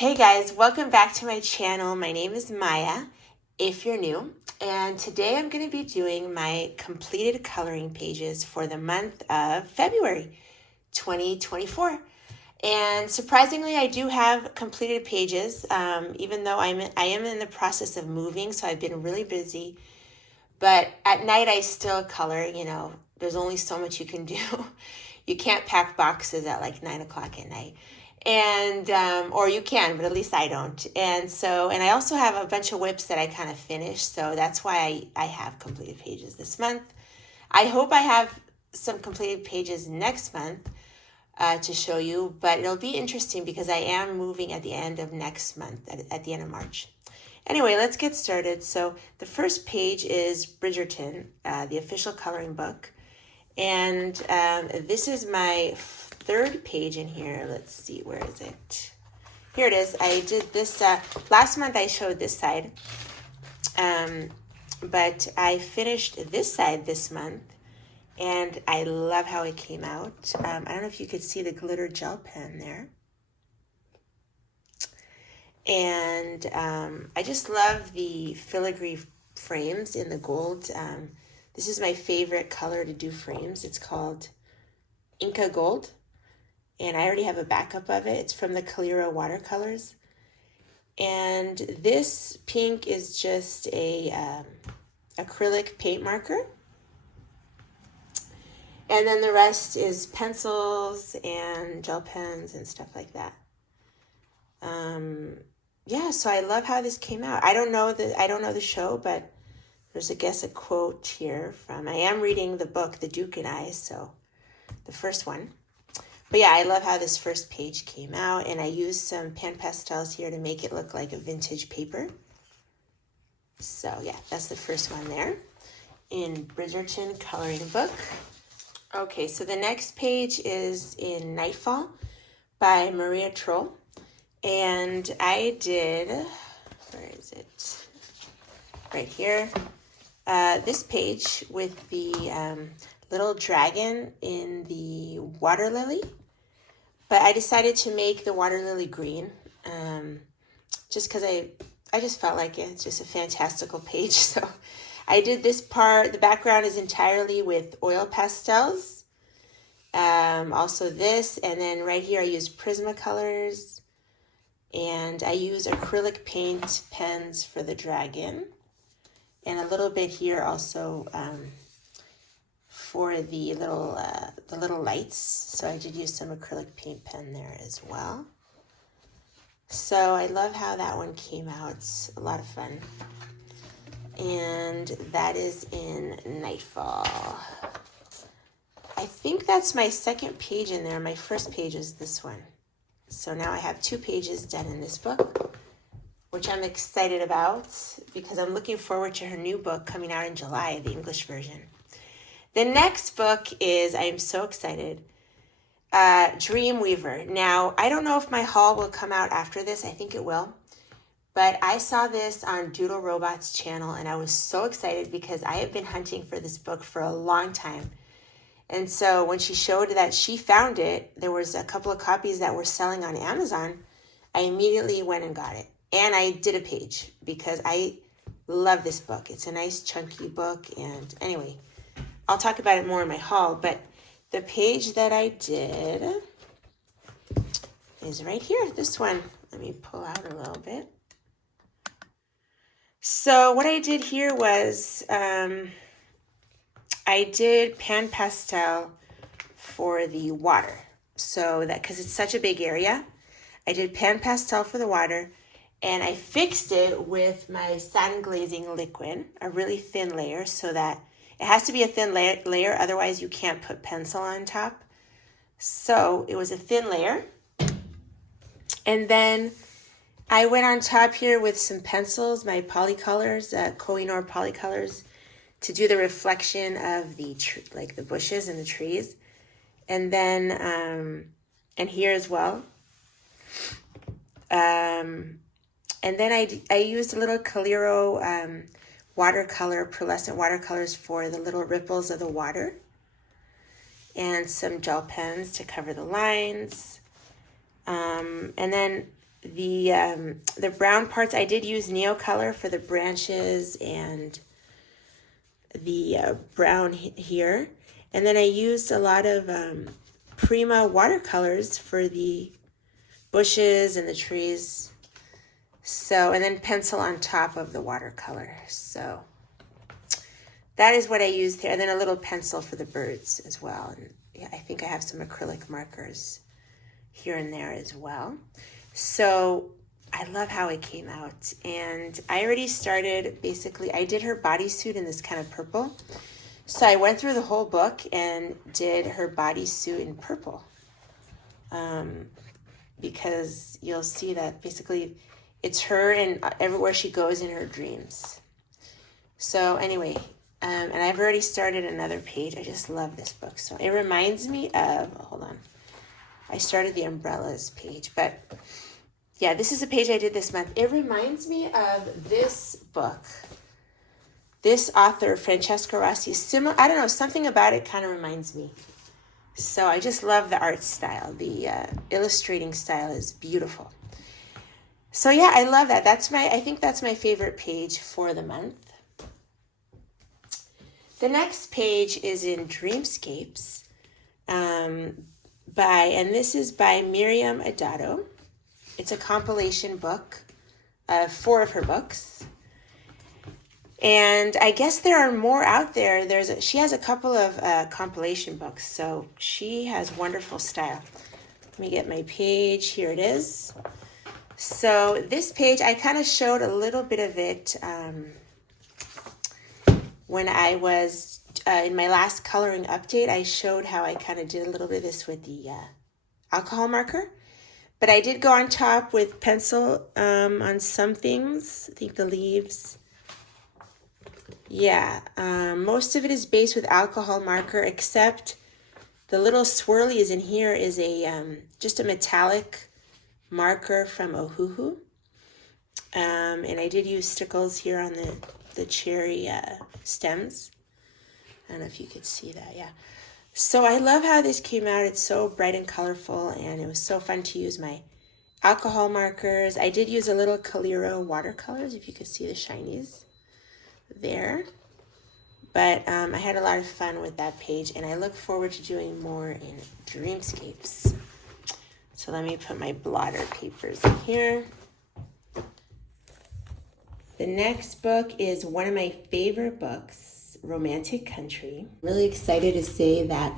Hey guys, welcome back to my channel. My name is Maya, if you're new, and today I'm going to be doing my completed coloring pages for the month of February 2024. And surprisingly, I do have completed pages, even though I am in the process of moving, so I've been really busy. But at night, I still color. There's only so much you can do. You can't pack boxes at like 9 o'clock at night. And or you can, but at least I don't. And I also have a bunch of whips that I kind of finished, so that's why I have completed pages this month. I hope I have some completed pages next month to show you, but it'll be interesting because I am moving at the end of next month, at the end of March. Anyway, let's get started. So the first page is Bridgerton, the official coloring book, and this is my third page in here. Let's see, where is it? Here it is. I did this last month. I showed this side, but I finished this side this month, and I love how it came out. I don't know if you could see the glitter gel pen there, and I just love the filigree frames in the gold. This is my favorite color to do frames. It's called Inca Gold. And I already have a backup of it. It's from the Calero watercolors. And this pink is just a acrylic paint marker. And then the rest is pencils and gel pens and stuff like that. Yeah, so I love how this came out. I don't know the show, but there's a quote here from, I am reading the book, The Duke and I, so the first one. But yeah, I love how this first page came out, and I used some pan pastels here to make it look like a vintage paper. So yeah, that's the first one there in Bridgerton coloring book. Okay, so the next page is in Nightfall by Maria Troll. And I did, where is it? Right here. This page with the little dragon in the water lily. But I decided to make the water lily green, just because I just felt like it. It's just a fantastical page. So I did this part. The background is entirely with oil pastels. Also this, and then right here I use Prismacolors, and I use acrylic paint pens for the dragon, and a little bit here also for the little lights. So I did use some acrylic paint pen there as well. So I love how that one came out. It's a lot of fun. And that is in Nightfall. I think that's my second page in there. My first page is this one. So now I have 2 pages done in this book, which I'm excited about because I'm looking forward to her new book coming out in July, the English version. The next book is, I am so excited, Dreamweaver. Now, I don't know if my haul will come out after this. I think it will. But I saw this on Doodle Robot's channel, and I was so excited because I have been hunting for this book for a long time. And so when she showed that she found it, there was a couple of copies that were selling on Amazon. I immediately went and got it. And I did a page because I love this book. It's a nice chunky book. And anyway, I'll talk about it more in my haul, but the page that I did is right here, this one. Let me pull out a little bit. So what I did here was I did pan pastel for the water. So that, because it's such a big area, I did pan pastel for the water, and I fixed it with my satin glazing liquid, a really thin layer, so that it has to be a thin layer, otherwise you can't put pencil on top. So it was a thin layer. And then I went on top here with some pencils, my polycolors, Kohinoor polycolors, to do the reflection of the the bushes and the trees. And then, and here as well. And then I used a little Calero watercolor, pearlescent watercolors for the little ripples of the water, and some gel pens to cover the lines. And then the brown parts, I did use Neocolor for the branches and the brown here. And then I used a lot of Prima watercolors for the bushes and the trees. So, and then pencil on top of the watercolor. So that is what I used here. And then a little pencil for the birds as well. And yeah, I think I have some acrylic markers here and there as well. So I love how it came out. And I already started, basically, I did her bodysuit in this kind of purple. So I went through the whole book and did her bodysuit in purple. Because you'll see that basically it's her and everywhere she goes in her dreams. So anyway, and I've already started another page. I just love this book. So it reminds me of, hold on. I started the umbrellas page, but yeah, this is a page I did this month. It reminds me of this book. This author, Francesca Rossi, similar. I don't know, something about it kind of reminds me. So I just love the art style. The illustrating style is beautiful. So yeah, I love that. I think that's my favorite page for the month. The next page is in Dreamscapes, and this is by Miriam Adato. It's a compilation book of 4 of her books. And I guess there are more out there. She has a couple of compilation books, so she has wonderful style. Let me get my page. Here it is. So this page, I kind of showed a little bit of it when I was in my last coloring update. I showed how I kind of did a little bit of this with the alcohol marker. But I did go on top with pencil on some things. I think the leaves. Yeah, most of it is based with alcohol marker, except the little swirlies in here is just a metallic marker from Ohuhu. And I did use stickles here on the cherry stems. I don't know if you could see that, yeah. So I love how this came out. It's so bright and colorful, and it was so fun to use my alcohol markers. I did use a little Calero watercolors, if you could see the shinies there. But I had a lot of fun with that page, and I look forward to doing more in Dreamscapes. So let me put my blotter papers in here. The next book is one of my favorite books, Romantic Country. I'm really excited to say that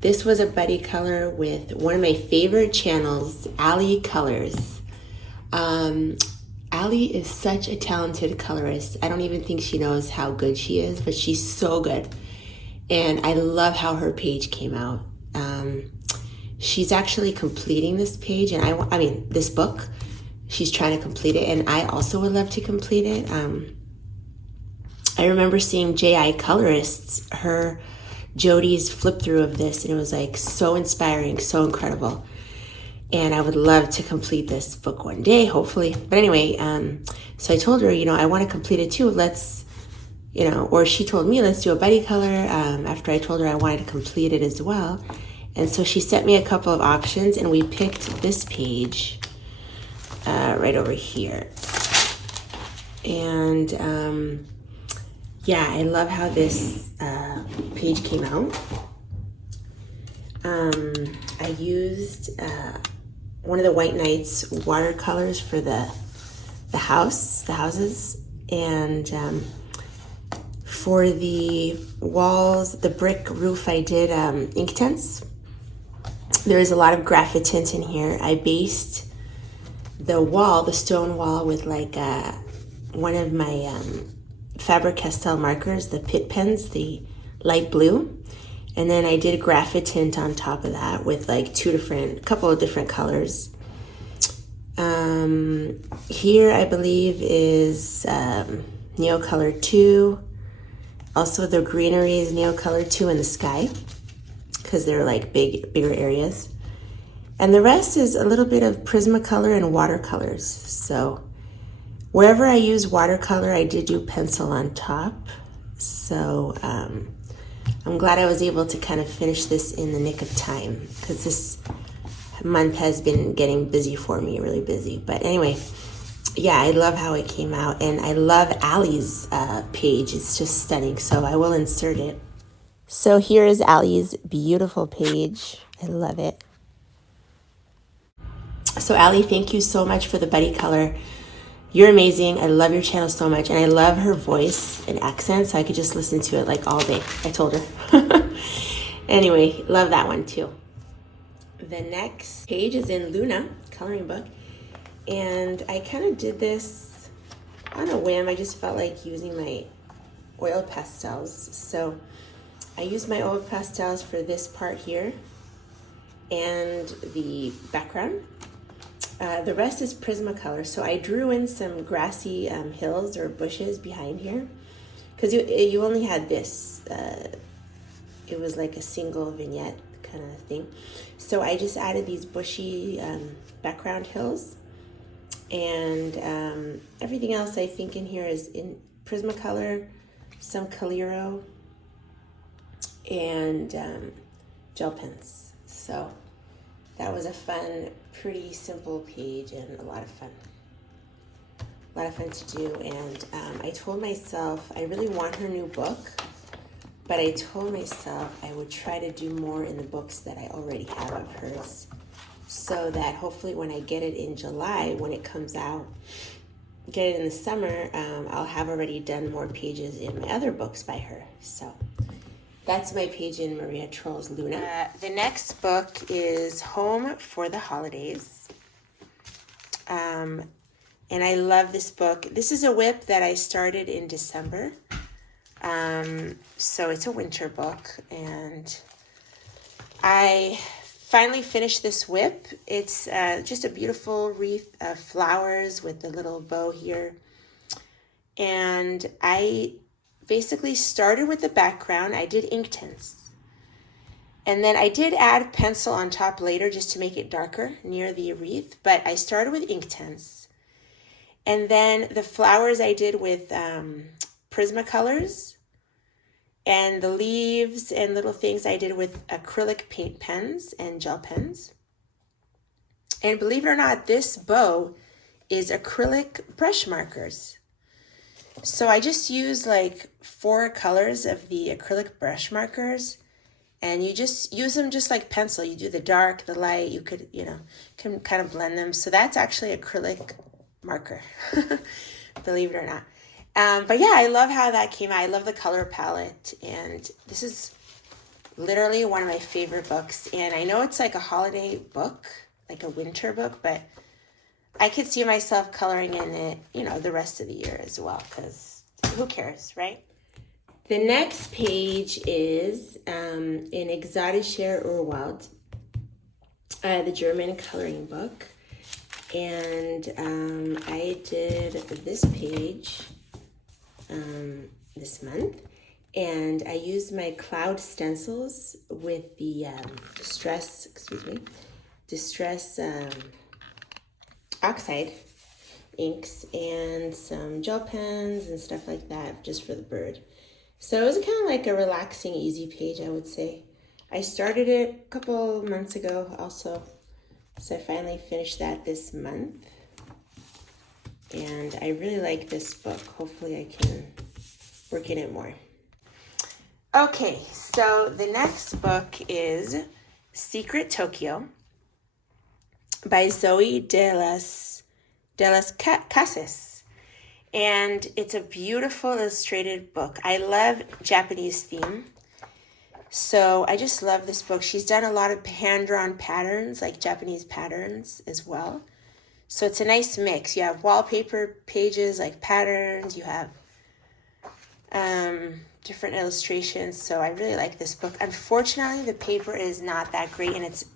this was a buddy color with one of my favorite channels, Ali Colors. Ali is such a talented colorist. I don't even think she knows how good she is, but she's so good. And I love how her page came out. She's actually completing this page, and I mean, this book. She's trying to complete it, and I also would love to complete it. I remember seeing J.I. Colorists, Jodi's flip through of this, and it was like so inspiring, so incredible. And I would love to complete this book one day, hopefully. But anyway, so I told her, I want to complete it too. Let's, or she told me, let's do a buddy color after I told her I wanted to complete it as well. And so she sent me a couple of options, and we picked this page right over here. And yeah, I love how this page came out. I used one of the White Nights watercolors for the houses, and for the walls, the brick roof, I did Inktense. There is a lot of graphite in here. I based the stone wall, with like one of my Faber-Castell markers, the Pit Pens, the light blue. And then I did graphite on top of that with like couple of different colors. Here I believe is Neocolor 2. Also the greenery is Neocolor 2 in the sky, because they're like bigger areas. And the rest is a little bit of Prismacolor and watercolors. So wherever I use watercolor, I did do pencil on top. So I'm glad I was able to kind of finish this in the nick of time, because this month has been getting busy for me, really busy. But anyway, yeah, I love how it came out, and I love Allie's page. It's just stunning, so I will insert it. So here is Allie's beautiful page. I love it. So Allie, thank you so much for the buddy color. You're amazing. I love your channel so much, and I love her voice and accent, so I could just listen to it like all day. I told her. Anyway, love that one too. The next page is in Luna coloring book, and I kind of did this on a whim. I just felt like using my oil pastels, so I used my oil pastels for this part here and the background. The rest is Prismacolor, so I drew in some grassy hills or bushes behind here, because you only had this. It was like a single vignette kind of thing. So I just added these bushy background hills, and everything else I think in here is in Prismacolor, some Calero, and gel pens. So that was a fun, pretty simple page and a lot of fun. A lot of fun to do. And I told myself I really want her new book, but I told myself I would try to do more in the books that I already have of hers, so that hopefully when I get it in July, when it comes out, get it in the summer, I'll have already done more pages in my other books by her. So that's my page in Maria Troll's Luna. The next book is Home for the Holidays. And I love this book. This is a whip that I started in December. So it's a winter book, and I finally finished this whip. It's just a beautiful wreath of flowers with the little bow here. And I basically started with the background. I did ink tints, and then I did add pencil on top later just to make it darker near the wreath, but I started with ink tints, and then the flowers I did with Prismacolors, and the leaves and little things I did with acrylic paint pens and gel pens. And believe it or not, this bow is acrylic brush markers. So I just use like 4 colors of the acrylic brush markers, and you just use them just like pencil. You do the dark, the light, you could, can kind of blend them. So that's actually acrylic marker, believe it or not. But yeah, I love how that came out. I love the color palette, and this is literally one of my favorite books. And I know it's like a holiday book, like a winter book, but I could see myself coloring in it, the rest of the year as well, because who cares, right? The next page is in Exotischer Urwald, the German coloring book. And I did this page this month, and I used my cloud stencils with the distress oxide inks and some gel pens and stuff like that just for the bird. So it was kind of like a relaxing, easy page, I would say. I started it a couple months ago also, so I finally finished that this month. And I really like this book. Hopefully I can work in it more. Okay, so the next book is Secret Tokyo by Zoe de las Casas. And it's a beautiful illustrated book. I love Japanese theme, so I just love this book. She's done a lot of hand-drawn patterns, like Japanese patterns as well. So it's a nice mix. You have wallpaper pages, like patterns. You have different illustrations. So I really like this book. Unfortunately, the paper is not that great, and it's a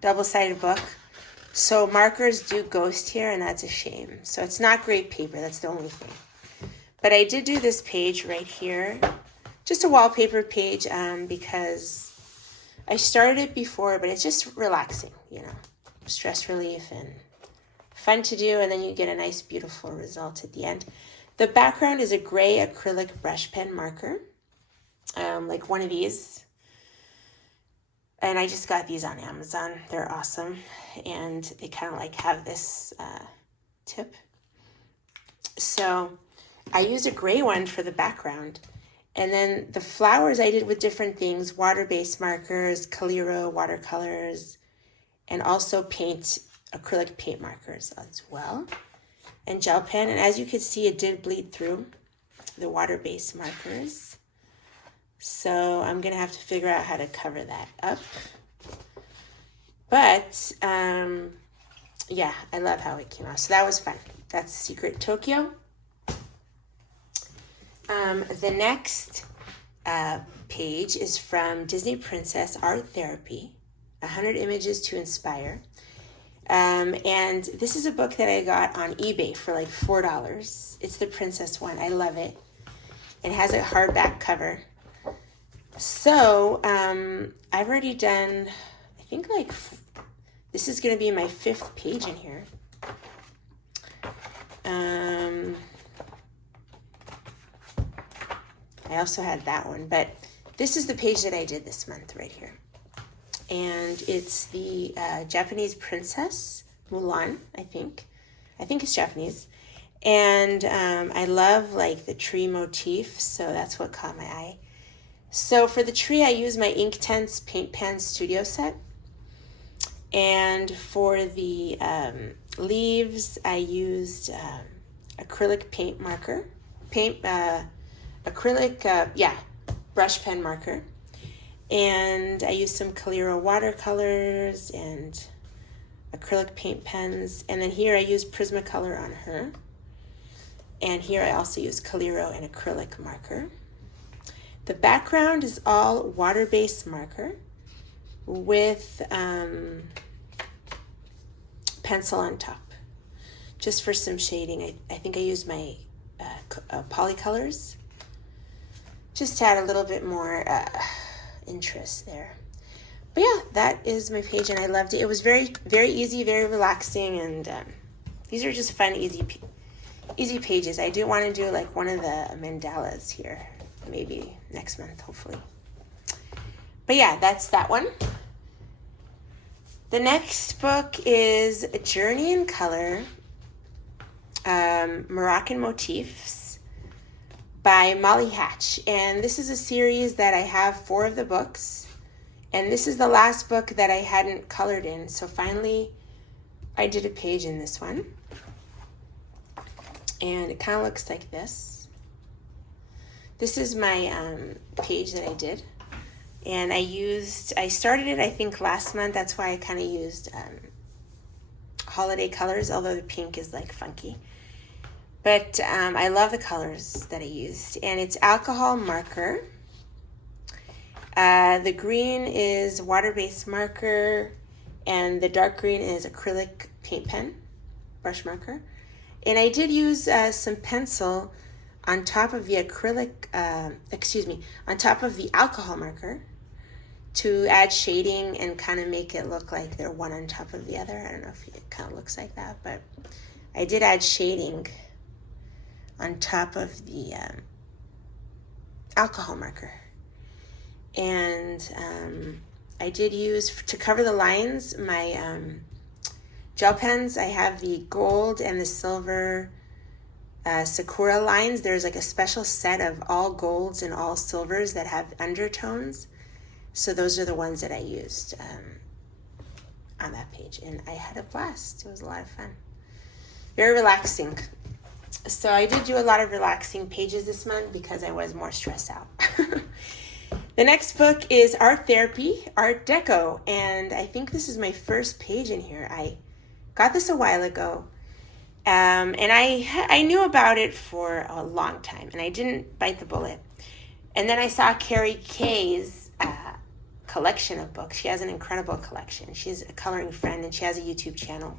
double-sided book. So markers do ghost here, and that's a shame. So it's not great paper. That's the only thing. But I did do this page right here. Just a wallpaper page because I started it before, but it's just relaxing, stress relief and fun to do, and then you get a nice, beautiful result at the end. The background is a gray acrylic brush pen marker, like one of these. And I just got these on Amazon. They're awesome. And they kind of like have this tip. So I used a gray one for the background. And then the flowers I did with different things, water-based markers, Calero watercolors, and also acrylic paint markers as well. And gel pen. And as you can see, it did bleed through the water-based markers. So I'm going to have to figure out how to cover that up. But, yeah, I love how it came out. So that was fun. That's Secret Tokyo. The next page is from Disney Princess Art Therapy, 100 Images to Inspire. And this is a book that I got on eBay for like $4. It's the princess one. I love it. It has a hardback cover. So I've already done, I think like, this is going to be my 5th page in here. I also had that one, but this is the page that I did this month right here. And it's the Japanese princess, Mulan, I think. I think it's Japanese. And I love like the tree motif, so that's what caught my eye. So for the tree, I used my Inktense Paint Pen Studio set. And for the leaves, I used acrylic paint marker. Brush pen marker. And I used some Calero watercolors and acrylic paint pens. And then here I used Prismacolor on her. And here I also used Calero and acrylic marker. The background is all water-based marker with pencil on top, just for some shading. I think I used my polycolors, just to add a little bit more interest there. But yeah, that is my page, and I loved it. It was very, very easy, very relaxing, and these are just fun, easy pages. I do want to do like one of the mandalas here, maybe next month, hopefully. But yeah, that's that one. The next book is Journey in Color, Moroccan Motifs by Molly Hatch. And this is a series that I have 4 of the books. And this is the last book that I hadn't colored in. So finally, I did a page in this one. And it kind of looks like this. This is my page that I did. And I started it, I think, last month. That's why I kind of used holiday colors, although the pink is like funky. But I love the colors that I used. And it's alcohol marker. The green is water-based marker. And the dark green is acrylic paint pen, brush marker. And I did use some pencil on top of the on top of the alcohol marker to add shading and kind of make it look like they're one on top of the other. I don't know if it kind of looks like that, but I did add shading on top of the alcohol marker. And I did use, to cover the lines, my gel pens. I have the gold and the silver Sakura lines. There's like a special set of all golds and all silvers that have undertones. So those are the ones that I used on that page. And I had a blast. It was a lot of fun. Very relaxing. So I did do a lot of relaxing pages this month because I was more stressed out. The next book is Art Therapy, Art Deco. And I think this is my first page in here. I got this a while ago. And I knew about it for a long time, and I didn't bite the bullet. And then I saw Carrie Kay's collection of books. She has an incredible collection. She's a coloring friend, and she has a YouTube channel.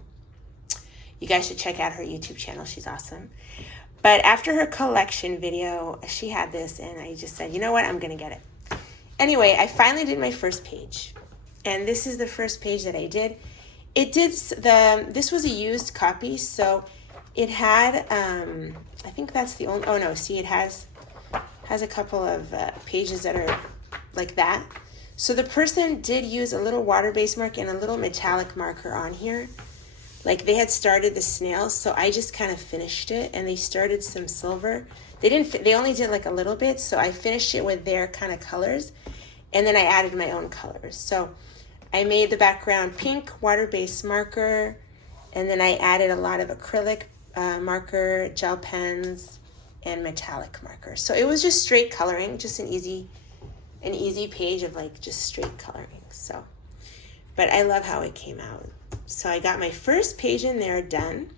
You guys should check out her YouTube channel. She's awesome. But after her collection video, she had this, and I just said, you know what? I'm going to get it. Anyway, I finally did my first page, and this is the first page that I did. This was a used copy, so it had, I think that's the only, oh no, see, it has a couple of pages that are like that. So the person did use a little water-based marker and a little metallic marker on here. Like they had started the snails, so I just kind of finished it, and they started some silver. They only did like a little bit, so I finished it with their kind of colors, and then I added my own colors. So I made the background pink water-based marker, and then I added a lot of acrylic marker, gel pens, and metallic marker. So it was just straight coloring, just an easy page of like just straight coloring. So, but I love how it came out. So I got my first page in there done.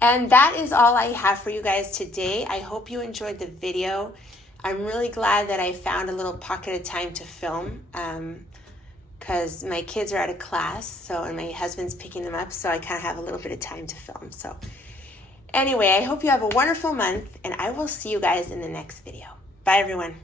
And that is all I have for you guys today. I hope you enjoyed the video. I'm really glad that I found a little pocket of time to film because my kids are out of class, and my husband's picking them up, so I kind of have a little bit of time to film. So anyway, I hope you have a wonderful month, and I will see you guys in the next video. Bye, everyone.